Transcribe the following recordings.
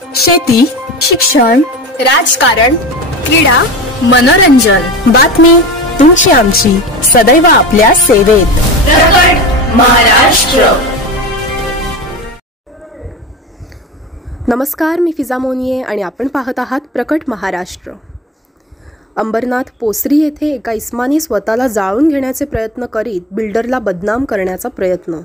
शेती, शिक्षण, राजकारण, क्रीडा, मनोरंजन, बातमी तुमची आमची सदैव आपल्या सेवेत. प्रकट महाराष्ट्र. नमस्कार, मी फिजा मोनिये आणि आपण पाहत आहात प्रकट महाराष्ट्र. अंबरनाथ पोसरी येथे एका इस्मानी स्वतःला जाळून घेण्याचे प्रयत्न करीत बिल्डरला बदनाम करण्याचा प्रयत्न.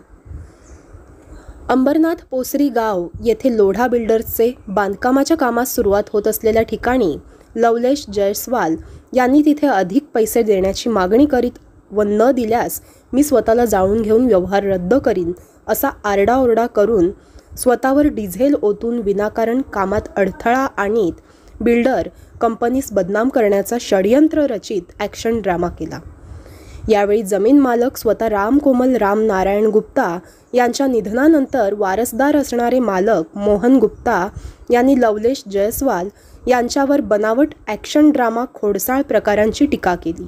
अंबरनाथ पोसरी गाव येथे लोढा बिल्डर्सचे बांधकामाच्या कामास सुरुवात होत असलेल्या ठिकाणी लवलेश जयस्वाल यांनी तिथे अधिक पैसे देण्याची मागणी करीत व न दिल्यास मी स्वतःला जाळून घेऊन व्यवहार रद्द करीन असा आरडाओरडा करून स्वतःवर डिझेल ओतून विनाकारण कामात अडथळा आणीत बिल्डर कंपनीस बदनाम करण्याचा षडयंत्र रचित ॲक्शन ड्रामा केला. यावेळी जमीन मालक स्वतः रामकोमल राम नारायण गुप्ता यांच्या निधनानंतर वारसदार असणारे मालक मोहन गुप्ता यांनी लवलेश जयस्वाल यांच्यावर बनावट ॲक्शन ड्रामा खोडसाळ प्रकारांची टीका केली.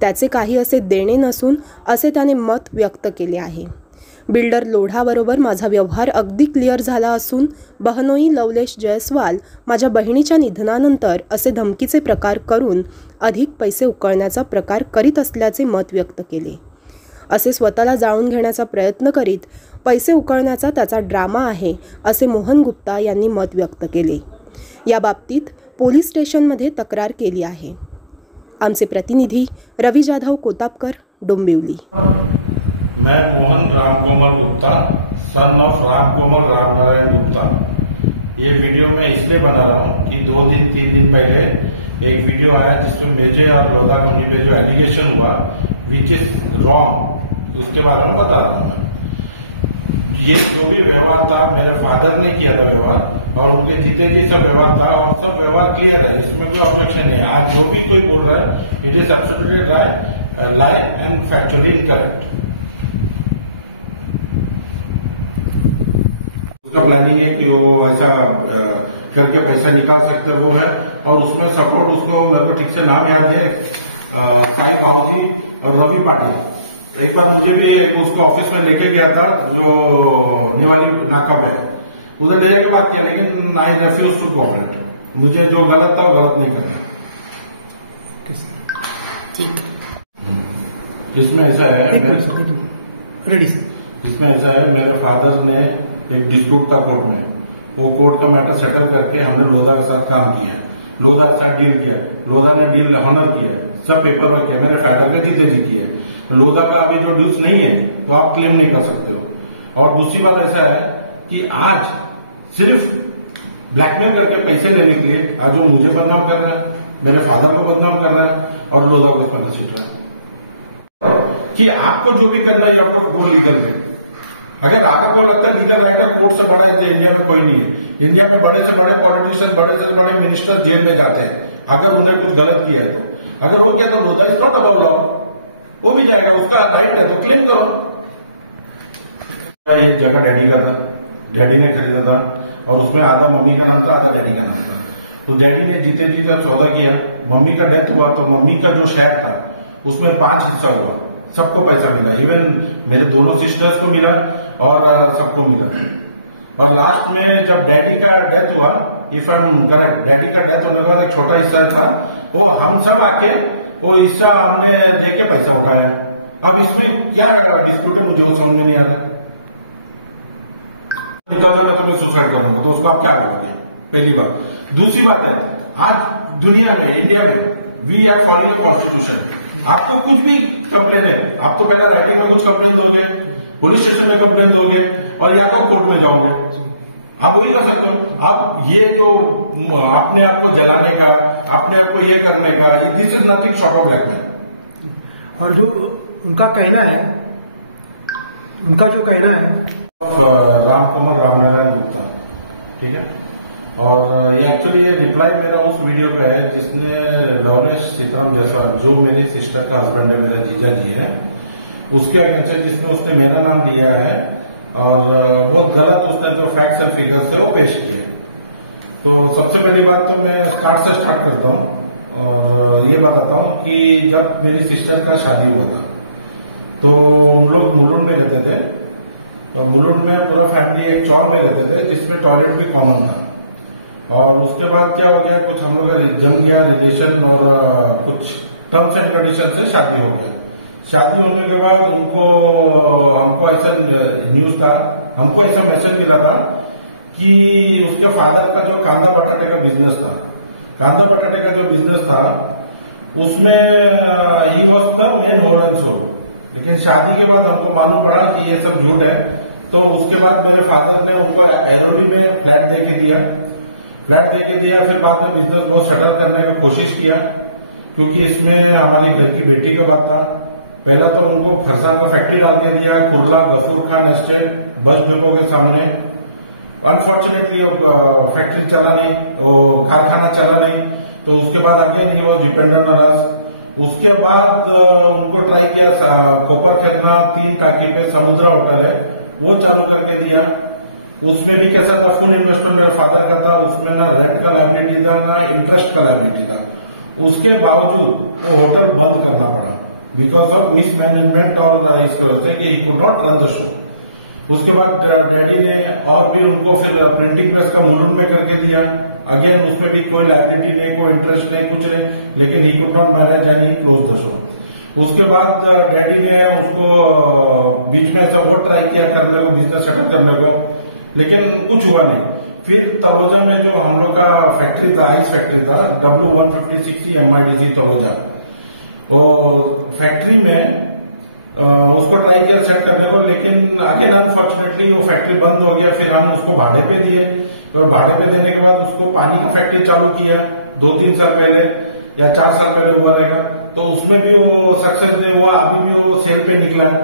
त्याचे काही असे देणे नसून असे त्याने मत व्यक्त केले आहे. बिल्डर लोढाबरोबर माझा व्यवहार अगदी क्लिअर झाला असून बहनोई लवलेश जयस्वाल माझ्या बहिणीच्या निधनानंतर असे धमकीचे प्रकार करून अधिक पैसे उकळण्याचा प्रकार करीत असल्याचे मत व्यक्त केले. असे स्वतःला जाळून घेण्याचा प्रयत्न करीत पैसे उकळण्याचा त्याचा ड्रामा आहे असे मोहन गुप्ता यांनी मत व्यक्त केले. या बाबतीत पोलीस स्टेशनमध्ये तक्रार केली आहे. आमचे प्रतिनिधी रवी जाधव कोतापकर, डोंबिवली. मैं मोहन रामकोमल गुप्ता, सन ऑफ रामकोमल राम नारायण गुप्ता. ये वीडियो मैं इसलिए बना रहा हूँ कि 2-3 दिन पहले एक वीडियो आया जिसमें मेजे और लोधा कंपनी पे जो एलिगेशन हुआ विच इज रॉन्ग, उसके बारे में बता रहा हूँ. ये जो भी व्यवहार था मेरे फादर ने किया था व्यवहार और उनके जीते जी सब व्यवहार था और सब व्यवहार क्लियर है, इसमें कोई ऑब्जेक्शन नहीं है. आज जो भी कोई बोल रहा है it is absolutely lie and factually incorrect. उसका प्लानिंग है कि वो ऐसा करके पैसा निकाल सकते वो है और उसमें सपोर्ट उसको मेरे को ठीक से नाम याद है साइबा होती और रवि पाटिल. एक बार मुझे भी उसको ऑफिस में लेके गया था जो निवाली नाका है, उधर लेने के बाद किया लेकिन आई रेफ्यूज टू कोऑपरेट. मुझे जो गलत था वो गलत नहीं करना. ठीक. इसमें ऐसा है इसमें ऐसा है मेरे फादर ने एक डिस्प्यूट था कोर्ट में, वो कोर्ट का मैटर सेटल करके हमने लोधा के साथ काम किया, लोधा के साथ डील किया, लोधा ने डील ऑनर किया, सब पेपर वर्क किया, मेरे फादर का जीते जी किया. लोधा का अभी जो ड्यूज नहीं है तो आप क्लेम नहीं कर सकते हो. और दूसरी बात ऐसा है कि आज सिर्फ ब्लैकमेल करके पैसे लेने के लिए आज वो मुझे बदनाम कर रहा है, मेरे फादर को बदनाम कर रहा है और लोधा को पर घसीट रहा है कि आपको जो भी करना है आपको गोल निकल दे. अगर आपको लगता है कि कोर्ट से बड़ा है इंडिया में कोई नहीं है. इंडिया में बड़े से बड़े पॉलिटिशियन, बड़े से बड़े मिनिस्टर जेल में जाते हैं अगर उन्हें कुछ गलत किया है तो. अगर वो क्या तो Lodha is not about law, वो भी जाएगा, उसका राइट है तो क्लेम करो. ये जगह डैडी का था, डैडी ने खरीदा था और उसमें आधा मम्मी का नाम था आधा डैडी का नाम था. तो डैडी ने जीते जीते सौदा किया. मम्मी का डेथ हुआ तो मम्मी का जो शेयर था उसमें 5 हिस्सा हुआ, सबको पैसा मिला. इवन मेरे दोनों सिस्टर्स को मिला और सबको मिला. और लास्ट में जब डैडी का डेथ हुआ, if I am correct, daddy का डेथ होने के बाद एक छोटा हिस्सा था वो हम सब आके वो हिस्सा हमने लेके पैसा उठाया. अब इसमें क्या डिस्प्यूट है मुझे समझ में नहीं आ रहा. निकल तो मैं सुसाइड करूंगा तो उसको आप क्या करोगे, पहली बात. दूसरी बात है आज दुनिया में इंडिया में वी आर फॉलोइंग कॉन्स्टिट्यूशन. आपको कुछ भी कंप्लेन है आप तो पहले राइटिंग में कुछ कंप्लेन दोगे, पुलिस स्टेशन में कंप्लेन दोगे और या तो कोर्ट में जाओगे. आप वही कर सकते हो. आप ये जो अपने आप को जलाने का, अपने आप को ये करने का, this is nothing short of blackmail. और जो उनका कहना है रामकोमल राम नारायण गुप्ता, ठीक है. और ये एक्चुअली ये रिप्लाई मेरा उस वीडियो पे है जिसने लवलेश सीताराम जयस्वाल जो मेरी सिस्टर का हस्बैंड है, मेरा जीजा जी है, उसके अगेंस्ट है जिसने उसने मेरा नाम दिया है और बहुत गलत उसने जो फैक्ट्स और फिगर्स थे वो पेश किए. तो सबसे पहली बात तो मैं स्टार्ट से स्टार्ट करता हूँ और ये बताता हूँ कि जब मेरी सिस्टर का शादी हुआ था तो हम लोग मुलुंड में रहते थे. और मुलुंड में पूरा फैमिली एक चौक में रहते थे जिसमें टॉयलेट भी कॉमन था. और उसके बाद क्या हो गया, कुछ हम लोग का जम गया रिलेशन और कुछ टर्म्स एंड कंडीशन से शादी हो गया। शादी होने के बाद हमको ऐसा न्यूज था, हमको ऐसा मैसेज मिला था कि उसके फादर का जो कांदा बटाटे का बिजनेस था, कांदा बटाटे का जो बिजनेस था उसमें ही was the main whole and soul. लेकिन शादी के बाद हमको मालूम पड़ा कि ये सब झूठ है। तो उसके बाद मेरे फादर ने उनको एरोडी में फ्लैट दे के दिया। फिर बाद में बिजनेस बहुत शटर करने का कोशिश किया, क्योंकि इसमें हमारी घर की बेटी का बात था। पहला तो उनको फरसान का फैक्ट्री डाल के दिया, Kurla Gafoor Khan estate bus depot के सामने। अनफॉर्चुनेटली फैक्ट्री चला नहीं, कारखाना चला नहीं। तो उसके बाद again he was dependent on us. उसके बाद उनको ट्राई किया कॉपर खरीदना, 3 टाकी पे समुद्रा होटल है वो चालू करके दिया। उसमें भी कैसा था, फुल इन्वेस्टमेंट मेरे फादर का था, उसमें ना रेंट का लायबिलिटी था ना इंटरेस्ट का लायबिलिटी था। उसके बावजूद वो होटल बंद करना पड़ा बिकॉज ऑफ मिसमैनेजमेंट और इस तरह से कि he could not run the show. उसके बाद डैडी ने और भी उनको फिर प्रिंटिंग प्रेस का मुलुंड में करके दिया। अगेन उसमें भी कोई लायबिलिटी नहीं, कोई इंटरेस्ट नहीं, कुछ नहीं, लेकिन he could not manage and close the show. उसके बाद डैडी ने उसको बीच में ऐसा बहुत ट्राई किया करने को, बिजनेस सेटअप करने को, लेकिन कुछ हुआ नहीं। फिर तलोजा में जो हम लोग का फैक्ट्री था, आइस फैक्ट्री था, W156 MIDC तलोजा, और फैक्ट्री में उसको ट्राई किया सेट करने को, लेकिन अगेन अनफॉर्चुनेटली वो फैक्ट्री बंद हो गया। फिर हम उसको भाड़े पे दिए, और भाड़े पे देने के बाद उसको पानी का फैक्ट्री चालू किया 2-3 साल पहले या 4 साल पहले हुआ रहेगा। तो उसमें भी वो सक्सेस नहीं हुआ, अभी भी वो सेल पे निकला है।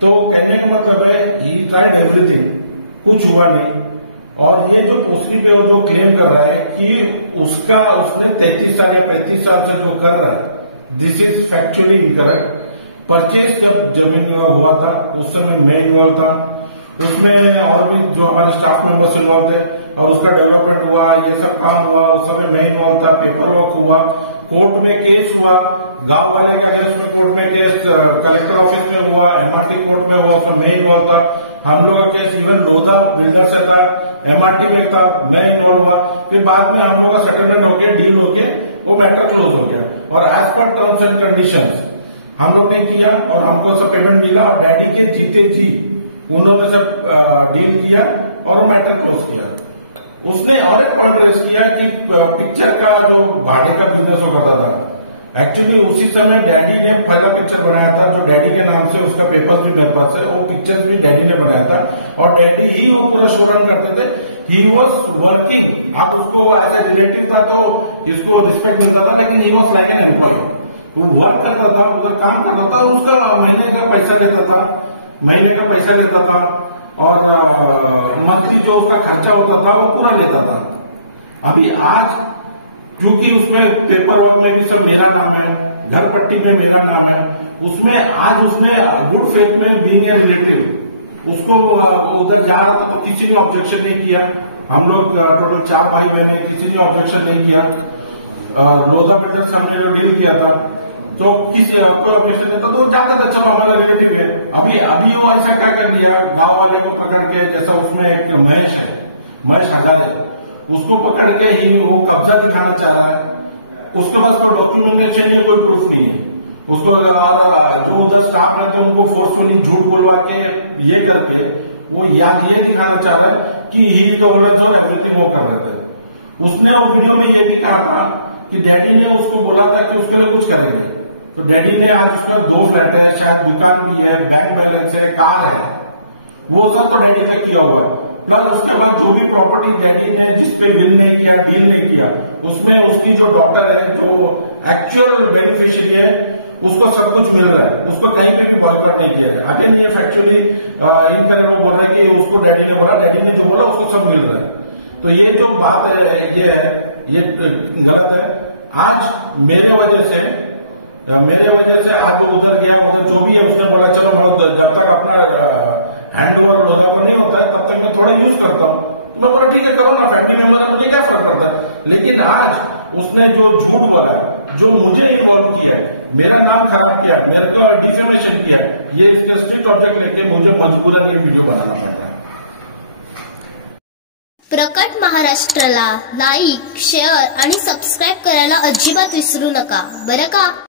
तो कहने का मतलब है ही ट्राइड एवरीथिंग, कुछ हुआ नहीं। और ये जो दूसरी पे वो जो क्लेम कर रहा है कि उसने 33 साल या 35 साल से जो कर रहा है, this is factually incorrect. Purchase जब जमीन का हुआ था उस समय मैं इन्वॉल्व था, उसमें और भी जो हमारे स्टाफ मेंबर्स इन्वॉल्व थे, और उसका डेवलपमेंट हुआ, ये सब काम हुआ, उस समय मैं इन्वॉल्व था। पेपर वर्क हुआ, कोर्ट में केस हुआ, गांव वाले का केस में कोर्ट में केस कलेक्टर ऑफिस में हुआ, MRT कोर्ट में हुआ, उसमें मैं इन्वॉल्व था। हम लोग का केस इवन लोधा बिल्डर से था, MRT में था, मैं इन्वॉल्व हुआ। फिर बाद में हम लोग का सेटलमेंट होके डील होके वो मैटर क्लोज हो गया, और as per terms and conditions हम लोग ने किया और हमको सब पेमेंट मिला, और डैडी के जीते जी उन्होंने सब डील किया और मैटर क्लोज किया। उसने और एक पॉइंट रेज किया कि पिक्चर का जो भाड़े का बिजनेस हो करता था, एक्चुअली उसी समय डैडी ने पहला पिक्चर बनाया था जो डैडी के नाम से, उसका पेपर भी मेरे पास है, वो पिक्चर भी डैडी ने बनाया था, और डैडी ही वो पूरा शो रन करते थे। ही वॉज वर्किंग, आप उसको एज ए रिलेटिव था तो इसको रिस्पेक्ट मिलता था, लेकिन he was like an employ. वो वर्क करता था, उधर काम करता था, उसका महीने का पैसा लेता था, और मंथली जो उसका खर्चा होता था वो पूरा लेता था। अभी आज क्योंकि उसमें पेपर वर्क में भी सब मेरा नाम है, घर पट्टी में मेरा नाम है, उसमें आज उसने गुड फेथ में बीइंग ए रिलेटिव उसको उधर जा रहा था तो किसी ने ऑब्जेक्शन नहीं किया। हम लोग टोटल 4 भाई बहन, किसी ने ऑब्जेक्शन नहीं किया। लोधा बिल्डर से हमने जो डील किया था तो किसी ऑब्जेक्शन नहीं था, तो जाता था चलो हमारा रिलेटिव है। अभी वो ऐसा क्या कर दिया, गांव वाले को पकड़ के, जैसा उसमें एक महेश है, महेश हजारे, उसको पकड़ के ही वो कब्जा दिखाना चाह रहा है। उसके पास कोई डॉक्यूमेंटेशन नहीं, कोई प्रूफ नहीं है। उसको जो उधर स्टाफ रहते उनको फोर्सफुली झूठ बोलवा के ये करके वो ये दिखाना चाह रहा है कि ही तो एवरीथिंग वो कर रहे थे। उसने वो वीडियो में ये भी कहा था कि डैडी ने उसको बोला था कि उसके लिए कुछ करेंगे। तो डैडी ने आज उसमें 2 फ्लैट है, शायद दुकान भी है, बैंक बैलेंस है, कार है, वो सब तो डैडी ने किया हुआ है। प्लस उसके बाद जो भी प्रॉपर्टी डैडी ने जिसपे बिल नहीं किया, डील नहीं किया, उसमें उसकी जो डॉक्टर है, जो एक्चुअल बेनिफिशियरी है, उसको सब कुछ मिल रहा है, उसको कहीं पे भी बॉयकॉट नहीं किया है। अगेन ये फैक्चुअली इंटरव्यू बोल रहे हैं कि उसको डैडी ने बोला, डैडी ने जो बोला उसको सब मिल रहा है। तो ये जो बात है ये गलत है। आज मेरे वजह से आज उधर गया, जो भी है उसने बोला चलो जब तक अपना हैंड ओवर लोधा को नहीं होता है तब तक मैं थोड़ा यूज करता हूँ। मैं बोला ठीक है करो ना, फैक्ट्री में बोला मुझे क्या फर्क पड़ता है। लेकिन आज उसने जो झूठ बोला, जो मुझे इन्वॉल्व किया, मेरा नाम खराब किया, मेरे को डिफेमेशन किया, ये इसके स्ट्रिक्ट ऑब्जेक्ट लेके मुझे मजबूरन ये वीडियो बनाना पड़ रहा है। प्रकट महाराष्ट्राला लाईक, शेअर आणि सबस्क्राईब करायला अजिबात विसरू नका बरं का.